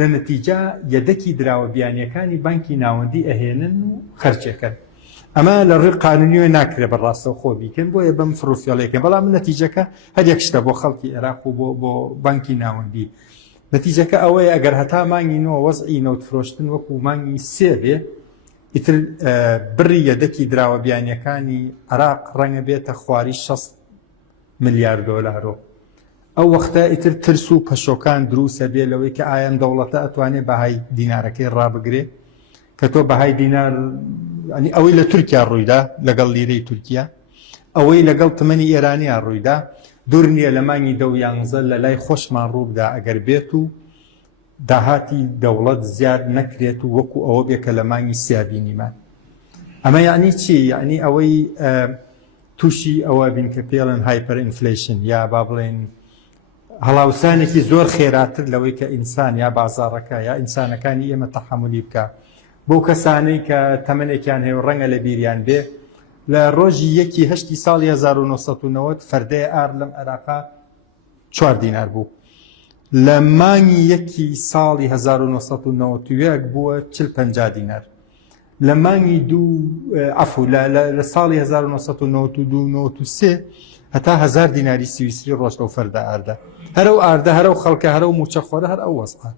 لە نەتیجە یەدەکی دراوە بیانیەکانی بانکی ناوەندی ئەهێنن و خەرچێکن. ئەمە لە ڕێی قانونیۆ ناکرێت بەڕاستەوە خۆ بیکەن بۆیە بەم فرۆفیاڵەکەن، بەڵام نەتیجەکە هەر یەک شتە بۆ خەڵکی عێراق و بۆ بانکی ناوەندی. نەتیجەکە ئەوەیە ئەگەر هەتا مانگی نۆ وەزعی نەوت فرۆشتن وەکو مانگی سێ بێ، ئیتر بڕی یەدەکی دراوە بیانیەکانی عێراق ڕەنگە بێتە خواری 6 ملیار دۆلارۆ. ئەو وەختە ئیتر ترس و پەشۆکان دروسە بێ لەوەی کە ئایان دەوڵەتە ئەتوانێت بەهای دینارەکەی ڕابگرێ کە تۆ بەهای دینار ئەوەی لە تورکیا ڕوویدا لەگەڵ لیرەی تورکیا، ئەوەی لەگەڵ تمەنی ئێرانیان ڕوویدا، دوور نییە لە مانگی 10 لە لای خۆشمان ڕووبدا ئەگەر بێت و داهاتی دەوڵەت زیاد نەکرێت و وەکو ئەوە بێکە لە مانگی سیابینیمان. ئەمە یعنی چی؟ یعنی ئەوەی تووشی ئەوە بین کە پێڵن هایپەر ئینفلیشن یا با بڵێن هەڵاوسانێکی زۆر خێراتر لەوەی کە ئینسان یا بازاڕەکە یا ئینسانەکانی ئێمە تەحملی بکە. بۆ کەسانەی کە تەمەنێکیان هەیە ڕەنگە لە بیریان بێ، لە ڕۆژی 1 ساڵی 1990 فەردەی ئار لەم عێراقا 4 دینار بوو. لە مانگی 1 ساڵی 1990 بووە 40-50 دینار. لە مانگی لە ساڵی 1992-93 هەتا 1000 دیناری سویسری ڕۆژ لەو فەردە ئاردە. هەرەو ئاردە، هەرەو خەڵکە، هەرەو موچەخۆرە، هەر ئەو وەزعە.